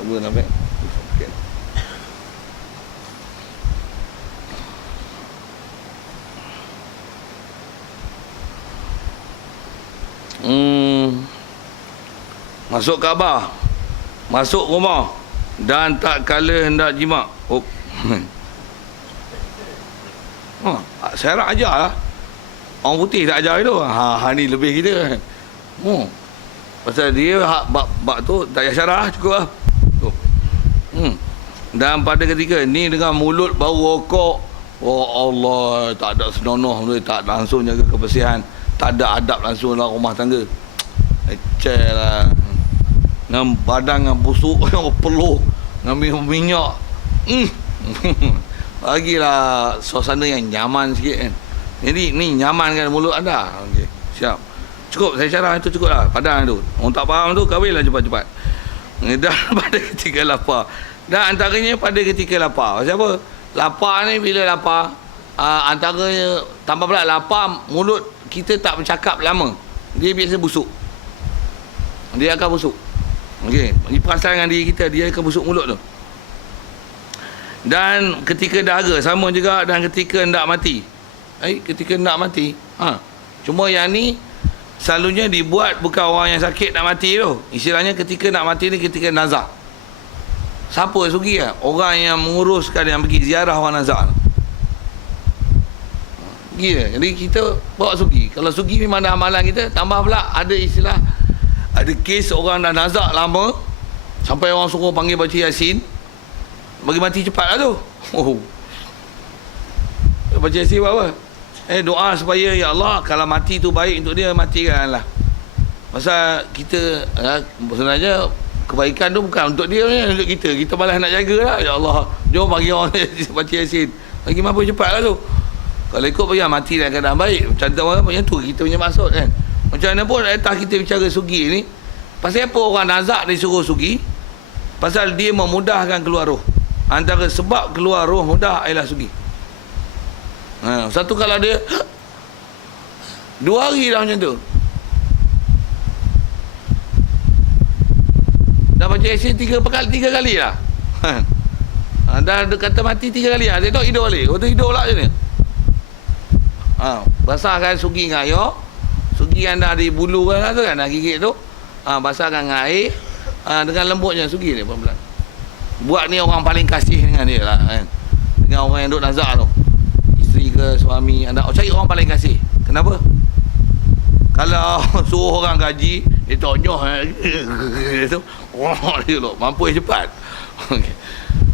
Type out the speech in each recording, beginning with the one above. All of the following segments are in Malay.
Cuba nampak. Okey. Masuk Kaabah, masuk rumah dan tak kala hendak jima. Oh. Syarah ajar lah. Orang putih tak ajar itu. Ni lebih kita kan. Pasal dia bab tu tak payah syarah, cukup lah. Dan pada ketika ni dengan mulut bau rokok, oh Allah, tak ada senonoh, tak langsung jaga kebersihan, tak ada adab langsung dalam rumah tangga. Eceh lah. Dengan badan yang busuk, yang peluh, dengan minyak. Bagilah suasana yang nyaman sikit kan. Jadi ni nyaman kan mulut anda. Okey, siap. Cukup saya syarah itu, cukup lah padang tu. Orang tak faham tu kahwinlah cepat-cepat. Dan pada ketika lapar. Dan antaranya pada ketika lapar. Pasal apa? Lapar ni bila lapar, antaranya tambah pula lapar, mulut kita tak bercakap lama. Dia biasa busuk. Dia akan busuk. Okey, ini perasaan dengan diri kita, dia akan busuk mulut tu. Dan ketika dahaga sama juga, dan ketika hendak mati. Ketika hendak mati. Cuma yang ni selalunya dibuat bukan orang yang sakit nak mati tu. Istilahnya ketika nak mati ni ketika nazak. Siapa sugi lah? Orang yang menguruskan, yang pergi ziarah orang nazak. Gila. Jadi kita bawa sugi. Kalau sugi memang dah amalan kita, tambah pula ada istilah, ada kes orang dah nazak lama, sampai orang suruh panggil baca Yasin, bagi mati cepat lah tu. Baca Yasin buat apa? Doa supaya ya Allah, kalau mati tu baik untuk dia, matikan lah. Pasal kita sebenarnya kebaikan tu bukan untuk dia, untuk kita. Kita malah nak jaga lah. Ya Allah, jom bagi orang baca Yasin, bagi mampu cepat lah tu. Kalau ikut bagi mati dalam keadaan baik, macam tu kita punya maksud kan. Macam mana pun atas kita bicara sugi ni, pasal apa orang nazak disuruh sugi? Pasal dia memudahkan keluar roh. Antara sebab keluar roh mudah ialah sugi. Satu kalau dia 2 hari dah macam tu, dah baca Yasin 3 kali lah. Dah kata mati 3 kali lah. Dia tahu hidup balik. Waktu hidup pula macam ni. Basahkan sugi dengan air. Sugi yang dah di bulu kan tu kan, dah gigit tu. Basahkan dengan air. Dengan lembutnya sugi dia pelan-pelan. Buat ni orang paling kasih dengan dia lah kan. Dengan orang yang duduk nazak tu, isteri ke suami anda, cari orang paling kasih. Kenapa? Kalau suruh orang gaji, dia tonyoh tu, dia tu mampu cepat.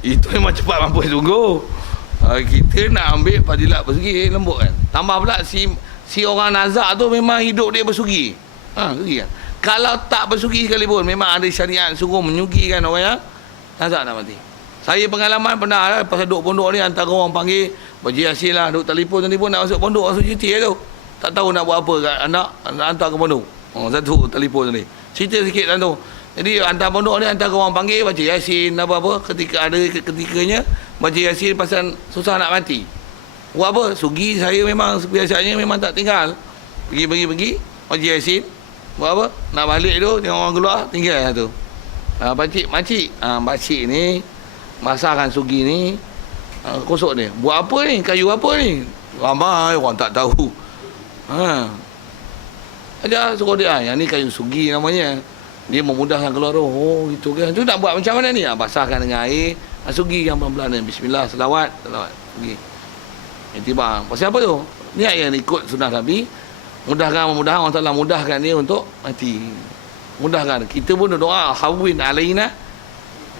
Itu memang cepat mampu sungguh. Kita nak ambil fadilat bersugi, lembut kan. Tambah pula si orang nazak tu memang hidup dia bersugi. Sugi kan. Kalau tak bersugi sekalipun, memang ada syariat suruh menyugikan orang yang nazak nak mati. Saya pengalaman pernah lah, pasal duduk pondok ni, antara orang panggil baca Yasin lah, duduk telefon nak masuk pondok, masuk cuti tu. Tak tahu nak buat apa kat anak hantar ke pondok. Satu telefon ni. Cerita sikit lah tu. Jadi hantar pondok ni, antara orang panggil baca Yasin apa-apa, ketikanya baca Yasin pasal susah nak mati. Buat apa? Sugi saya memang biasanya memang tak tinggal. Pergi baca Yasin. Buat apa? Nak balik tu, tengok orang keluar, tinggal lah tu. Pakcik ni masahkan sugi ni, kosok ni. Buat apa ni? Kayu apa ni? Ramai orang tak tahu. Ajar suruh dia, yang ni kayu sugi namanya. Dia memudahkan keluar roh. Oh gitu kan. Tu nak buat macam mana ni? Basahkan dengan air, sugi yang pelan-pelan ni. Bismillah, selawat. Pergi. Tiba. Pasal apa tu? Ni yang ikut sunnah Nabi. Mudah-mudahan Allah Ta'ala mudahkan dia untuk mati. Mudahkan. Kita pun doa, hawwin alaina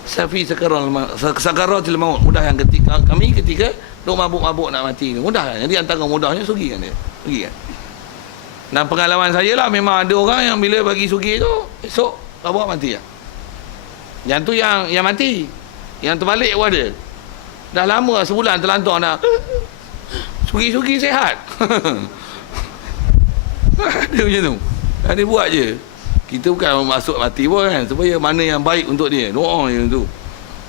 safi sakaratil maut. Mudahkan ketika kami ketika duk mabuk-mabuk nak mati. Mudahkan. Jadi antara mudahnya sugi kan dia. Pergi kan. Dan pengalaman saya lah, memang ada orang yang bila bagi sugi tu, esok tak buat mati lah. Yang tu yang mati. Yang terbalik pun ada. Dah lama, sebulan terlantar nak sugi-sugi sehat. Ada macam tu. Dia buat je. Kita bukan masuk mati pun kan, supaya mana yang baik untuk dia. Doa je tu.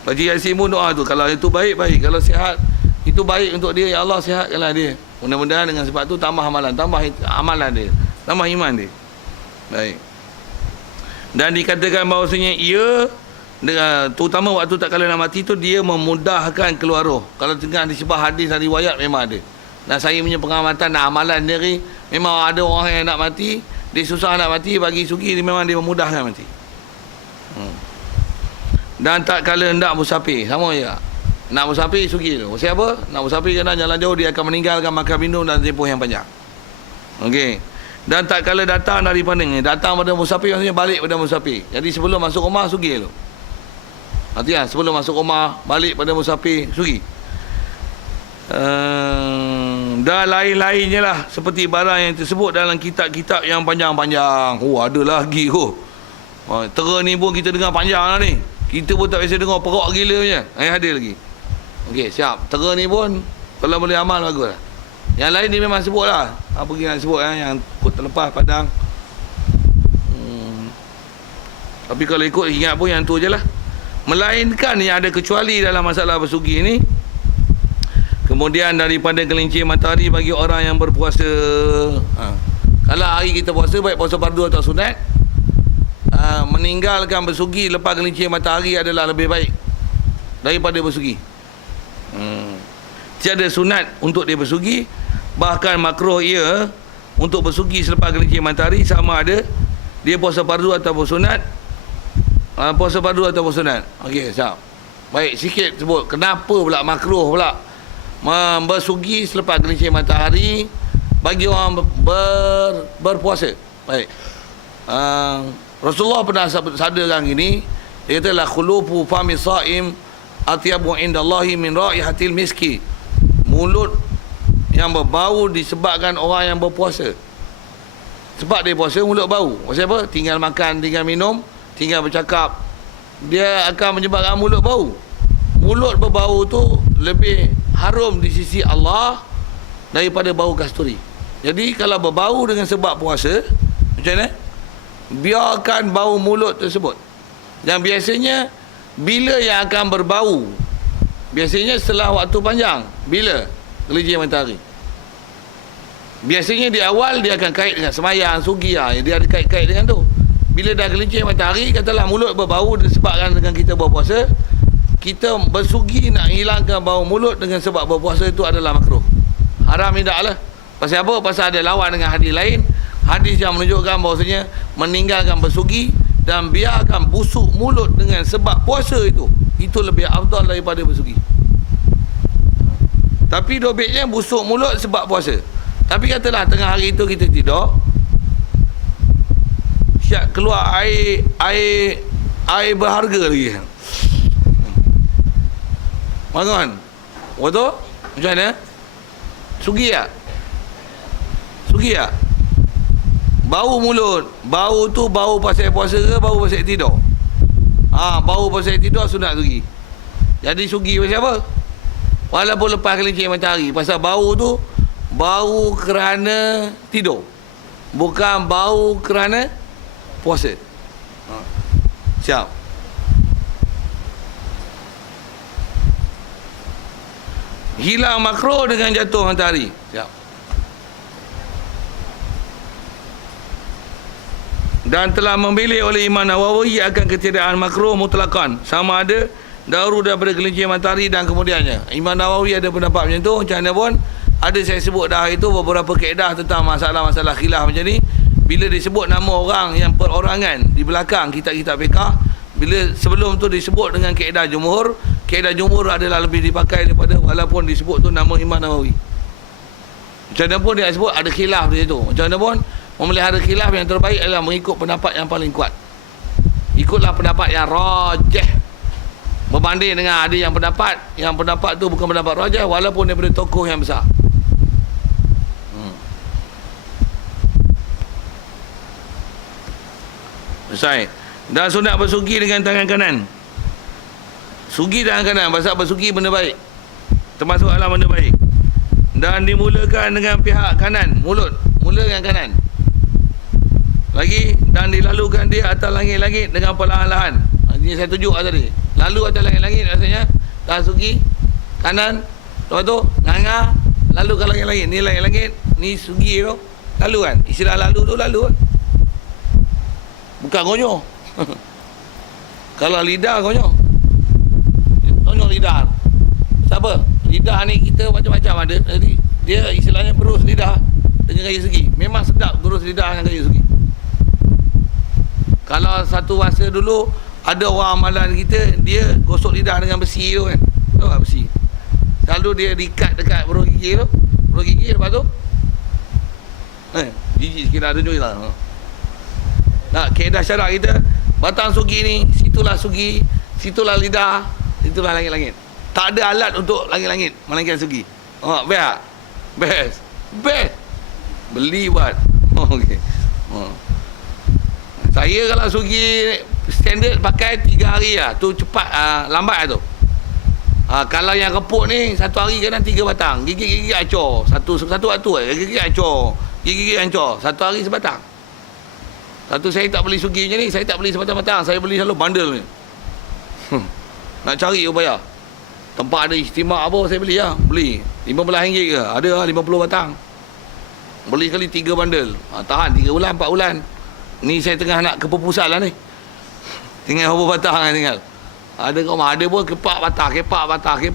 Baca Yasin pun doa tu. Kalau itu baik. Kalau sihat, itu baik untuk dia. Ya Allah, sihatkanlah dia. Mudah-mudahan dengan sebab tu tambah amalan dia, tambah iman dia. Baik. Dan dikatakan bahawasanya ia Terutama waktu tak kala nak mati tu, dia memudahkan keluar roh. Kalau tengah disebut hadis dan riwayat memang ada. Dan saya punya pengamatan dan amalan sendiri, memang ada orang yang nak mati, dia susah nak mati, bagi sugi dia memang dia memudahkan mati. Dan tak kala hendak musafir, sama je. Nak musafir sugi tu. Siapa? Nak musafir kena jalan jauh, dia akan meninggalkan makan minum dan tempoh yang panjang. Okey. Dan tak kala datang daripada ni, datang pada musafir maksudnya balik pada musafir. Jadi sebelum masuk rumah sugi tu. Artinya sebelum masuk rumah balik pada musafir sugi. Dan lain-lainnya lah, seperti barang yang tersebut dalam kitab-kitab yang panjang-panjang. Ada lagi Tera ni pun kita dengar panjang lah ni. Kita pun tak biasa dengar, perok gila punya. Ada lagi. Okey, siap. Tera ni pun kalau boleh amal bagus lah. Yang lain ni memang sebut lah. Apa kita nak sebut yang kut terlepas padang. Tapi kalau ikut ingat pun yang tu je lah. Melainkan yang ada kecuali dalam masalah bersugi ni. Kemudian daripada gelincir matahari bagi orang yang berpuasa. Kalau hari kita puasa, baik puasa fardu atau sunat, meninggalkan bersugi lepas gelincir matahari adalah lebih baik daripada bersugi. Tiada sunat untuk dia bersugi. Bahkan makruh ia untuk bersugi selepas gelincir matahari, sama ada dia puasa fardu ataupun sunat. Puasa fardu ataupun sunat. Okey, siap. Baik, sikit sebut kenapa pula makruh pula bersugi selepas gelincir matahari bagi orang berpuasa. Baik. Rasulullah pernah sabdakan gini, dia kata la khulufu fami shaim atyabu indallahi min raihatil miski. Mulut yang berbau disebabkan orang yang berpuasa. Sebab dia puasa, mulut bau. Pasal apa? Tinggal makan, tinggal minum, tinggal bercakap, dia akan menyebabkan mulut bau. Mulut berbau tu lebih harum di sisi Allah daripada bau kasturi. Jadi kalau berbau dengan sebab puasa, macam mana? Biarkan bau mulut tersebut. Dan biasanya bila yang akan berbau? Biasanya setelah waktu panjang. Bila? Gelincir matahari. Biasanya di awal dia akan kait dengan semayang, sugi lah. Dia ada kait-kait dengan tu. Bila dah gelincir matahari, katalah mulut berbau disebabkan dengan kita berpuasa, kita bersugi nak hilangkan bau mulut dengan sebab berpuasa, itu adalah makruh. Haram tidak lah. Pasal apa? Pasal ada lawan dengan hadis lain. Hadis yang menunjukkan bahawasanya meninggalkan bersugi dan biarkan busuk mulut dengan sebab puasa itu lebih afdal daripada bersugi. Tapi dobitnya busuk mulut sebab puasa. Tapi katalah tengah hari itu kita tidur, syak keluar air berharga lagi. Mangan. Betul? Macam mana? Sugi tak? Sugi tak? Bau mulut. Bau tu bau pasal puasa ke bau pasal tidur? Bau pasal tidur sunat sugi. Jadi sugi pasal apa? Walaupun lepas gelincir matahari. Pasal bau tu bau kerana tidur, bukan bau kerana puasa. Siap. Hilang makruh dengan jatuh matahari. Siap. Dan telah memilih oleh Imam Nawawi akan ketiadaan makruh mutlakan, sama ada dahulu daripada gelincir matahari dan kemudiannya. Imam Nawawi ada pendapat macam tu. Macam mana pun, ada saya sebut dah itu beberapa kaedah tentang masalah-masalah khilaf macam ni. Bila disebut nama orang yang perorangan di belakang kitab-kitab fiqh, bila sebelum tu disebut dengan kaedah jumhur adalah lebih dipakai daripada walaupun disebut tu nama Imam Nawawi. Macam mana pun dia sebut ada khilaf di situ. Macam mana pun memelihara khilaf yang terbaik adalah mengikut pendapat yang paling kuat. Ikutlah pendapat yang rajih berbanding dengan ada yang pendapat tu bukan pendapat rajih walaupun daripada tokoh yang besar. Selesai. Dan sunat bersugi dengan tangan kanan. Sugi tangan kanan. Pasal bersugi benda baik, termasuk alam benda baik. Dan dimulakan dengan pihak kanan. Mulut mula dengan kanan lagi. Dan dilalukan dia atas langit-langit dengan perlahan-lahan. Ini saya tunjuk tadi. Lalu atas langit-langit rasanya dah sugi kanan. Lepas tu nganga, lalu ke langit-langit. Ni langit-langit, ni sugi tu. Lalu kan. Istilah lalu tu lalu kan. Bukan gonyo. Kalau lidah konyol. Konyol lidah. Siapa? Lidah ni kita macam-macam ada. Dia istilahnya berus lidah dengan gaya segi. Memang sedap berus lidah dengan gaya segi. Kalau satu masa dulu ada orang amalan kita, dia gosok lidah dengan besi tu kan. Tahu tak besi? Selalu dia diikat dekat berus gigi tu. Berus gigi lepas tu gigi sikit dah tunjuk lah. Nah, kaedah syarak kita, batang sugi ni, situlah sugi, situlah lidah, situlah langit-langit. Tak ada alat untuk langit-langit melainkan sugi. Best tak? Best. Beli buat. Okey. Saya kalau sugi standard pakai 3 hari lah. Tu cepat, lambat lah tu. Kalau yang kepuk ni, 1 hari kadang 3 batang. Gigi-gigi acor. Satu waktu gigi acor. Gigi hancur. 1 hari sebatang. Satu saya tak beli sugi macam ni. Saya tak beli sebatang-batang. Saya beli selalu bundle ni. Nak cari upaya. Tempat ada istimewa apa saya beli lah. Beli RM15 ke. Ada lah 50 batang. Beli sekali 3 bundle. Tahan 3 bulan 4 bulan. Ni saya tengah nak ke perpusat lah ni. Tinggal berapa batang lah tinggal. Ada kau ada pun kepak batang.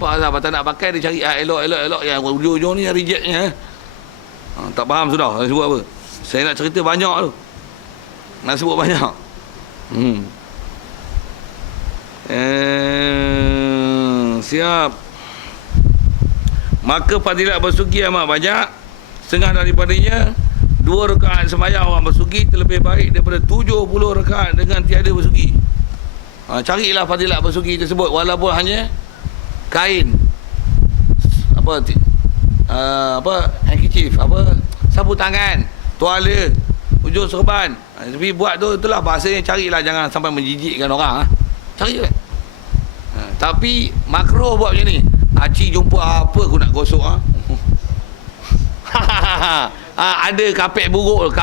Batang nak pakai dia cari elok. Yang ujung-ujung ni yang rejectnya. Tak faham sudah saya sebut apa. Saya nak cerita banyak tu. Nak sebut banyak. Siap. Maka fadilat bersugi amat banyak. Setengah daripadanya 2 rakaat sembahyang orang bersugi terlebih baik daripada 70 rakaat dengan tiada bersugi. Carilah fadilat bersugi tersebut walaupun hanya kain handkerchief, sapu tangan, tuala, ujung serban. Tapi buat tu itulah bahasanya, carilah, jangan sampai menjijikkan orang. Cari lah. Tapi makruh buat macam ni. Acik jumpa apa aku nak gosok ada kapek buruk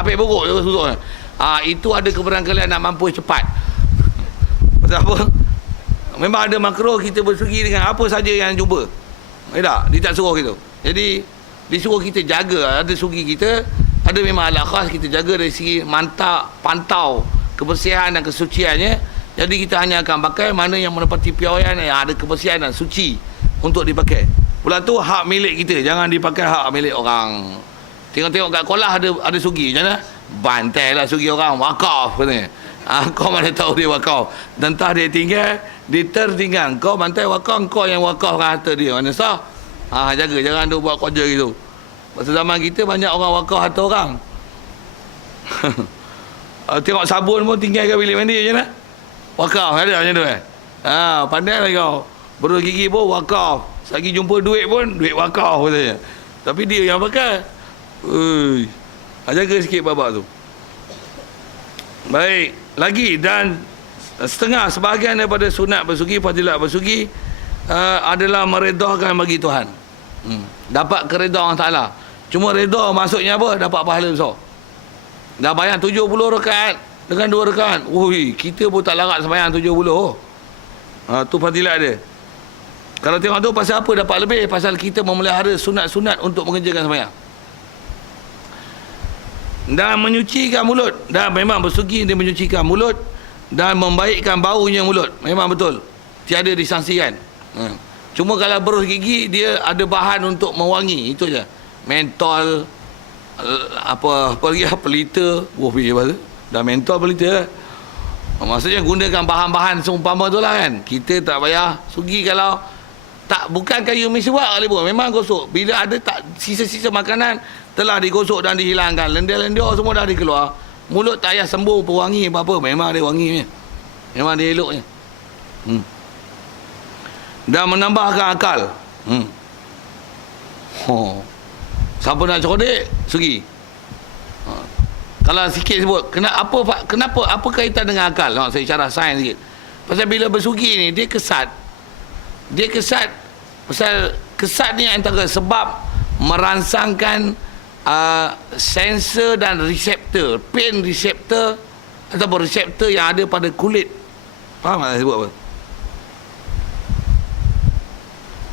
tu susuk. Itu ada keberangkalian nak mampu cepat. Pasal apa? Memang ada makruh kita bersugi dengan apa saja yang jumpa. Tak? Dia tak suruh kita. Jadi disuruh kita jaga. Ada sugi kita, ada memang alat khas kita jaga dari segi pantau kebersihan dan kesuciannya. Jadi kita hanya akan pakai mana yang menepati piawaian, yang ada kebersihan dan suci untuk dipakai. Pula tu hak milik kita, jangan dipakai hak milik orang. Tengok-tengok kat kolah ada sugi, macam mana? Bantailah sugi orang, wakaf katanya. Kau mana tahu dia wakaf. Entah dia tinggal, dia tertinggal. Kau bantai wakaf, kau yang wakafkan harta dia. Mana sah? Jaga, jangan duk buat kerja gitu. Masa zaman kita banyak orang wakaf harta orang. Tengok sabun pun tinggal kat bilik mandi macam mana? Wakaf, ada macam tu pandai lah kau. Berus gigi pun wakaf. Lagi jumpa duit pun, duit wakaf katanya. Tapi dia yang pakai. Jaga sikit babak tu. Baik, lagi dan sebahagian daripada sunat bersugi, fadilat bersugi adalah meredahkan bagi Tuhan. Dapat keredaan Allah Ta'ala. Cuma reda maksudnya apa? Dapat pahala besar. Dah bayang 70 rakaat dengan 2 rakaat. Kita pun tak larat sembahyang 70. Tu fadilat dia. Kalau tengok tu pasal apa dapat lebih? Pasal kita memelihara sunat-sunat untuk mengerjakan sembahyang. Dan menyucikan mulut. Dan memang bersugi dia menyucikan mulut dan membaikkan baunya mulut. Memang betul. Tiada disangsikan. Cuma kalau berus gigi dia ada bahan untuk mewangi, itu je. Mentol pelita. Dah mentol pelita. Maksudnya gunakan bahan-bahan seumpama tu lah kan. Kita tak payah sugi kalau tak, bukan kayu miswak kali pun. Memang gosok. Bila ada tak sisa-sisa makanan telah digosok dan dihilangkan. Lendir-lendir semua dah dikeluar. Mulut tak payah sembuh pewangi apa-apa. Memang dia wanginya. Memang dia eloknya. Dan menambahkan akal. Siapa nak cerdik, sugi. Kalau sikit sebut, kenapa apa kaitan dengan akal? Saya cara sains sikit. Pasal bila bersugi ni, dia kesat. Pasal kesat ni antara sebab merangsangkan sensor dan reseptor, pain reseptor ataupun reseptor yang ada pada kulit. Faham tak saya sebut apa?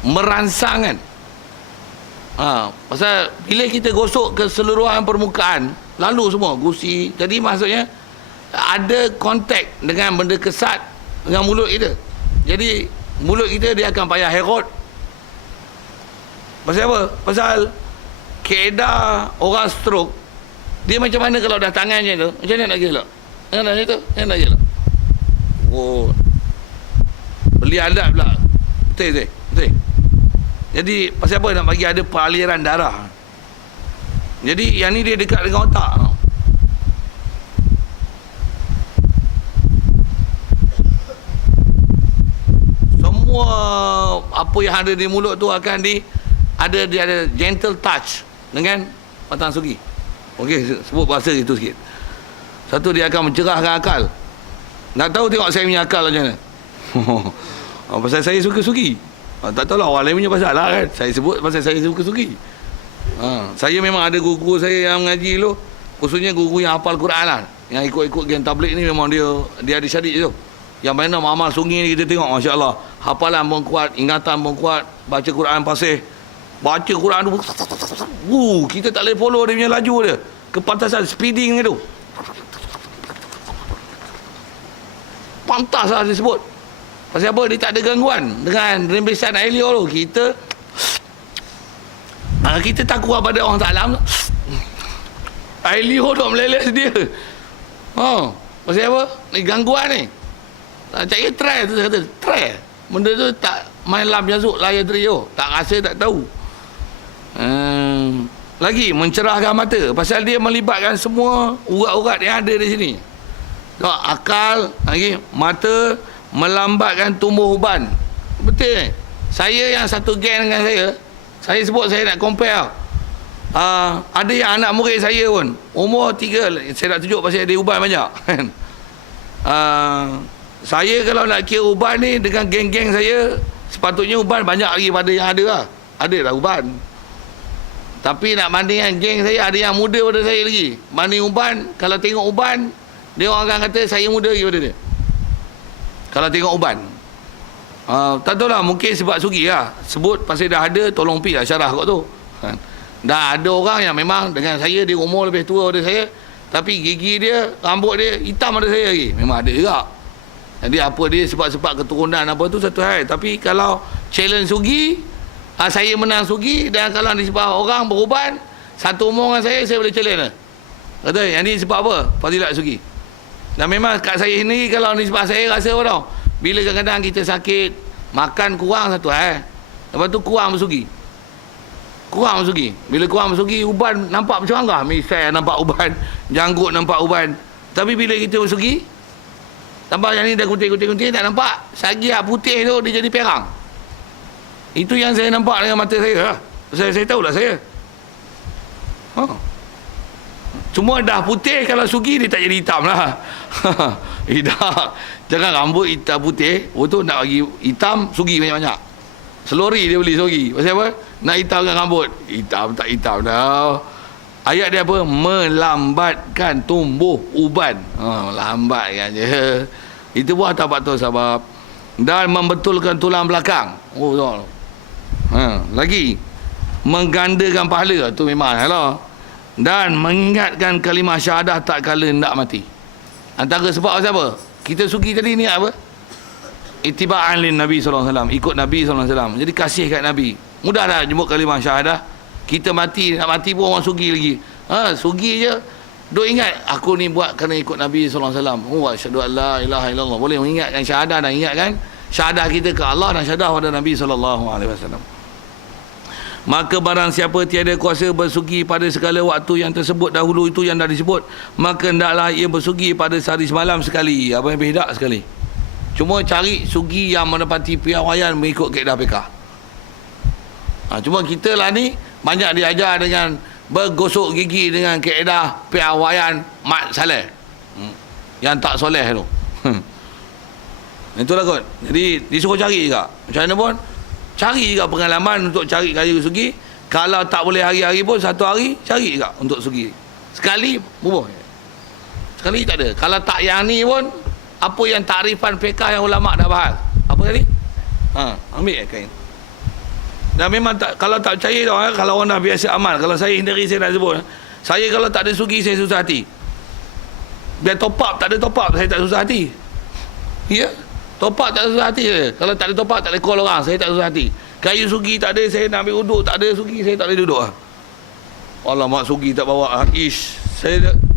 Merangsang kan. Pasal bila kita gosok keseluruhan permukaan, lalu semua gusi, jadi maksudnya ada kontak dengan benda kesat, dengan mulut kita. Jadi mulut kita dia akan payah herod. Pasal apa? Pasal kaedah orang stroke, dia macam mana kalau dah tangannya tu, macam mana nak gelak? Macam mana tu? Macam mana nak gelak? Oh, beli alat pula. Betul. Jadi pasal apa nak bagi ada peraliran darah. Jadi yang ni dia dekat dengan otak. Semua apa yang ada di mulut tu akan dia ada gentle touch dengan Batang Sugi. Okey, sebut bahasa itu sikit. Satu, dia akan mencerahkan akal. Nak tahu tengok saya punya akal macam mana? Pasal saya suka Sugi. Tak tahulah orang lain punya pasal lah kan. Saya sebut pasal saya suka Sugi. Saya memang ada guru-guru saya yang mengaji dulu, khususnya guru yang hafal Quran lah, yang ikut-ikut gen tabligh ni, memang dia ada syarik tu. Yang mana amal sungi ni kita tengok, Masya Allah, hafalan pun kuat, ingatan pun kuat, baca Quran fasih, baca Quran tu, kita tak boleh follow dia punya laju dia, kepantasan speeding tu, pantas lah disebut. Pasal apa? Dia tak ada gangguan dengan rembesan air liur tu. Kita takut pada orang tak alam, air liur tu meleleh dia. Pasal apa? Ni gangguan ni. Saya try tu, saya kata try. Benda tu tak main lam jazuk layar trio, tak rasa, tak tahu. Lagi mencerahkan mata, pasal dia melibatkan semua urat-urat yang ada di sini. Tak, akal, lagi mata, melambatkan tumbuh uban. Betul ni. Saya yang satu geng dengan saya sebut, saya nak compare. Ada yang anak murid saya pun umur 3, saya nak tunjuk pasal dia uban banyak. Saya kalau nak kira uban ni dengan geng-geng saya, sepatutnya uban banyak lagi pada yang ada lah. Ada lah uban. Tapi nak bandingkan geng saya, ada yang muda pada saya lagi. Banding uban, kalau tengok uban, dia orang akan kata saya muda lagi pada dia. Kalau tengok uban. Tak tahu lah, mungkin sebab Sugi lah. Sebut pasal dah ada, tolong pergi lah syarah kot tu. Dah ada orang yang memang dengan saya, dia umur lebih tua daripada saya, tapi gigi dia, rambut dia hitam daripada saya lagi. Memang ada juga. Jadi apa dia sebab-sebab keturunan apa tu satu hal. Tapi kalau challenge Sugi, saya menang Sugi. Dan kalau disebab orang beruban satu umur dengan saya boleh challenge lah. Kata yang ni sebab apa? Fadilat Sugi. Dan memang kat saya ni, kalau nisbah saya rasa apa tau, bila kadang-kadang kita sakit, makan kurang satu lepas tu kurang bersugi. Bila kurang bersugi, uban nampak macam angah. Misal nampak uban, janggut nampak uban. Tapi bila kita bersugi, tambah yang ni dah kuting-kuting tak nampak. Sagiak putih tu dia jadi perang. Itu yang saya nampak dengan mata saya lah. Saya tahulah saya. Cuma dah putih, kalau Sugi dia tak jadi hitam lah. Jangan rambut hitam putih, tu nak bagi hitam, Sugi banyak-banyak. Selori dia beli Sugi. Pasal apa? Nak hitamkan rambut. Hitam tak hitam dah. Ayat dia apa? Melambatkan tumbuh uban. Lambatkan je. Itu pun tak patut sebab. Dan membetulkan tulang belakang. Tahu. Lagi menggandakan pahala. Tu memang lah. Dan mengingatkan kalimah syahadah tak kala hendak mati. Antara sebab apa? Kita Sugi tadi ni apa? Ittiba'an lin Nabi SAW, ikut Nabi SAW. Jadi kasih kat Nabi. Mudah dah jemput kalimah syahadah. Kita mati, nak mati pun orang Sugi lagi. Sugi je. Duk ingat, aku ni buat kerana ikut Nabi SAW. Asyhadu an la ilaha illallah. Boleh mengingatkan syahadah dan ingatkan syahadah kita ke Allah dan syahadah pada Nabi SAW. Maka barang siapa tiada kuasa bersugi pada segala waktu yang tersebut dahulu itu yang dah disebut, maka hendaklah ia bersugi pada sehari semalam sekali. Apa yang beza sekali. Cuma cari sugi yang menepati piawaian mengikut kaedah fiqh. Cuma kita lah ni banyak diajar dengan bergosok gigi dengan kaedah piawaian mat saleh. Yang tak soleh tu. Itulah kot. Jadi disuruh cari juga. Macam mana pun cari juga pengalaman untuk cari kaya sugi. Kalau tak boleh hari-hari pun, satu hari cari juga untuk sugi. Sekali bubuh. Sekali tak ada. Kalau tak yang ni pun, apa yang takrifan fiqh yang ulama' dah bahas. Apa tadi? Ambil kain. Dan memang tak, kalau tak percaya tau, kalau orang dah biasa amal. Kalau saya sendiri saya nak sebut, saya kalau tak ada sugi saya susah hati. Biar top up, tak ada top up, saya tak susah hati. Ya. Topak tak susah hati je. Kalau tak ada topak tak boleh call orang. Saya tak susah hati. Kayu sugi tak ada, saya nak ambil uduk. Tak ada sugi, saya tak boleh duduk lah. Alamak, sugi tak bawa. Ish.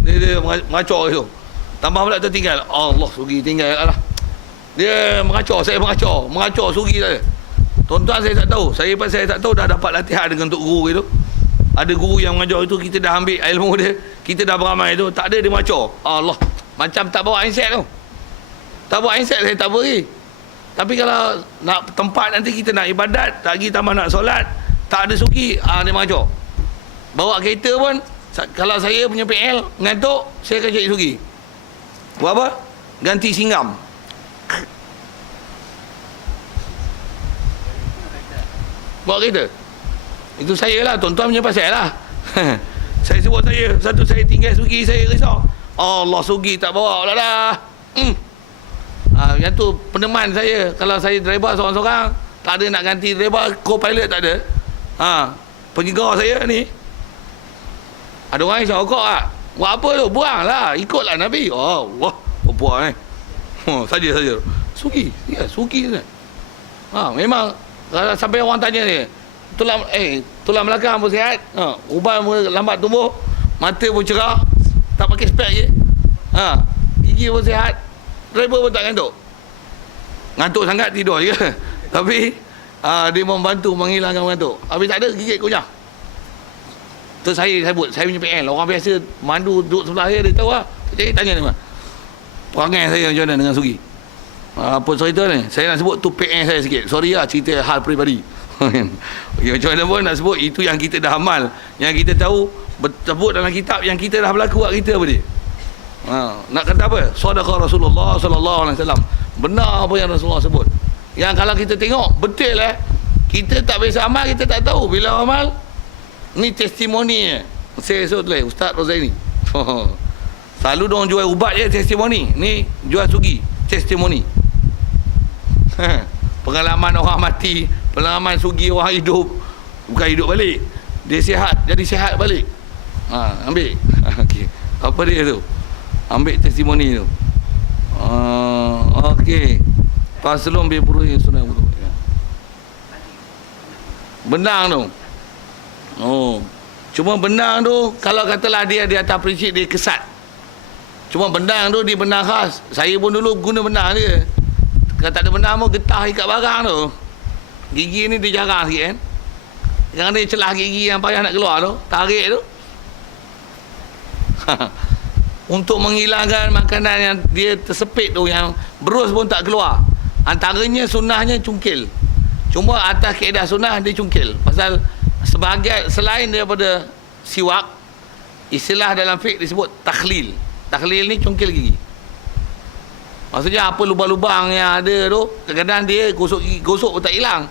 Dia mengacau itu. Tambah pula tertinggal. Allah, sugi tinggal lah. Dia mengacau, saya mengacau. Mengacau sugi tak ada. Tuan-tuan saya tak tahu. Saya tak tahu dah dapat latihan dengan Tok Guru itu. Ada guru yang mengajar itu, kita dah ambil ilmu dia. Kita dah beramal itu. Tak ada dia mengacau. Allah. Macam tak bawa handset tu. Tak bawa handset saya tak beri. Tapi kalau nak tempat nanti kita nak ibadat, tak pergi tambah nak solat, tak ada suki, dia mengacau. Bawa kereta pun, kalau saya punya PL ngantuk, saya akan cari suki. Buat apa? Ganti singgam. Bawa kereta. Itu saya lah, tuan-tuan punya pasal lah. Saya sebut saya, satu saya tinggal suki, saya risau. Allah, suki tak bawa lah dah. Yang tu peneman saya. Kalau saya driver seorang-seorang, tak ada nak ganti driver, co-pilot tak ada. Penyegar saya ni, ada orang yang rokok lah. Buat apa tu? Buang lah. Ikutlah Nabi. Wah, buang saja. Suki. Ya, suki tu. Memang kalau sampai orang tanya ni, tulang belakang pun sihat, uban pun lambat tumbuh, mata pun cerah, tak pakai spek je, gigi pun sihat, driver pun tak ngantuk sangat tidur je. Tapi dia membantu menghilangkan mengantuk. Habis tak ada, gigit kunyah. Tu saya sebut, saya punya PL. Orang biasa mandu duduk sebelah saya, dia tahu lah. Jadi tanya dia, perangai saya macam mana dengan sugi. Apa cerita ni? Saya nak sebut tu PL saya sikit. Sorry lah, cerita hal peribadi. Okay, macam mana pun nak sebut, itu yang kita dah amal, yang kita tahu, sebut dalam kitab, yang kita dah berlaku kat kita apa dia. Nak kata apa? Sadaqah Rasulullah sallallahu alaihi wasallam. Benar apa yang Rasulullah sebut. Yang kalau kita tengok betul kita tak biasa amal, kita tak tahu bila amal. Ni testimoni saya sebut tu Ustaz Rozaini. Selalu dong jual ubat je testimoni. Ni jual sugi testimoni. Pengalaman orang mati, pengalaman sugi orang hidup. Bukan hidup balik, dia sihat, jadi sihat balik. Ambil. Okey. Apa dia tu? Ambil testimoni tu. Okey. Faslun bi furu'i sunnah wudu. Benang tu. Cuma benang tu kalau katalah dia di atas prinsip dia kesat. Cuma benang tu dia benang khas. Saya pun dulu guna benang dia. Kalau tak ada benang pun getah ikat barang tu. Gigi ni dia jarang sikit kan. Jangan dia celah gigi yang payah nak keluar tu, tarik tu. Untuk menghilangkan makanan yang dia tersepit tu, yang berus pun tak keluar. Antaranya sunnahnya cungkil. Cuma atas kaedah sunnah dia cungkil. Pasal sebahagian selain daripada siwak, istilah dalam fiqh disebut takhlil. Takhlil ni cungkil gigi. Maksudnya apa lubang-lubang yang ada tu, kadang-kadang dia gosok pun tak hilang.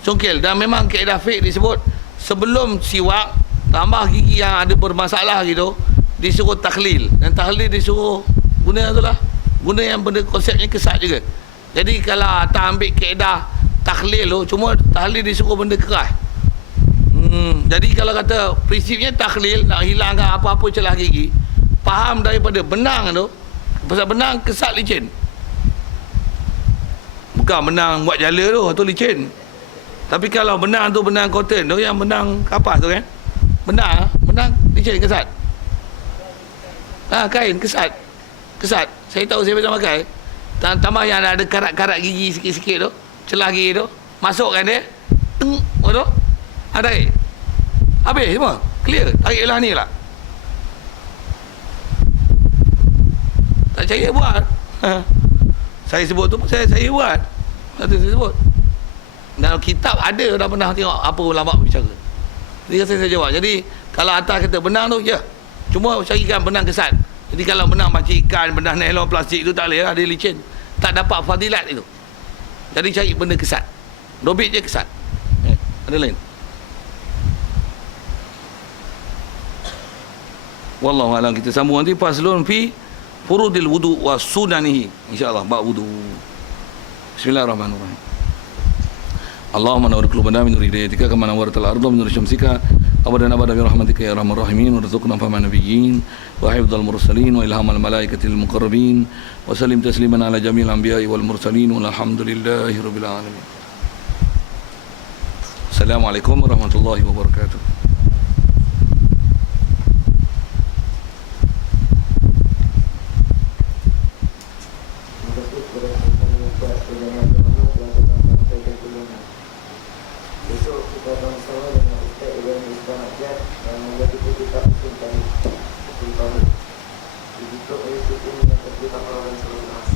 Cungkil. Dan memang kaedah fiqh disebut sebelum siwak, tambah gigi yang ada bermasalah gitu, disuruh takhlil. Dan takhlil disuruh guna tu lah, guna yang benda konsepnya kesat juga. Jadi kalau tak ambil kaedah takhlil tu, cuma takhlil disuruh benda keras. Jadi kalau kata prinsipnya takhlil nak hilangkan apa-apa celah gigi, faham daripada benang tu. Pasal benang kesat licin. Bukan benang buat jala tu licin. Tapi kalau benang tu benang cotton tu, yang benang kapas tu kan, benang licin kesat. Kain kesat. Saya tahu, saya pernah pakai. Tambah yang ada karat-karat gigi sikit-sikit tu, celah gigi tu, masukkan dia, tu, tarik. Habis semua, clear. Tariklah ni lah. Tak percaya buat. Saya sebut tu, saya buat. Satu saya sebut. Dalam kitab ada, dah pernah tengok apa ulama berbicara. Jadi saya jawab. Jadi kalau atas kata benang tu, ya. Cuma carikan benang kesat. Jadi kalau benang macam ikan, benang nylon plastik tu tak boleh lah, dia licin. Tak dapat fadilat itu. Jadi cari benda kesat. Dobit je kesat. Ada lain. Wallahu a'lam. Kita sambung nanti faslun fi furudil wudu wa sunanihi. InsyaAllah bab wudu. Bismillahirrahmanirrahim. Allahumma nawwir qulubana min nur hidayatika kama nawwartal arda min nur syamsika أبدا أبدا برحمتك يا أرحم الراحمين وارزقنا فهم النبيين وحفظ المرسلين وإلهام الملائكة المقربين وسلم تسليما على جميع الأنبياء والمرسلين والحمد لله رب العالمين. السلام عليكم ورحمة الله وبركاته. Besok kita bersama dengan Ustaz Ibrahim Isban Abjad yang menjadi kita usul kami. Ditutup oleh suku yang terbuka orang seluruh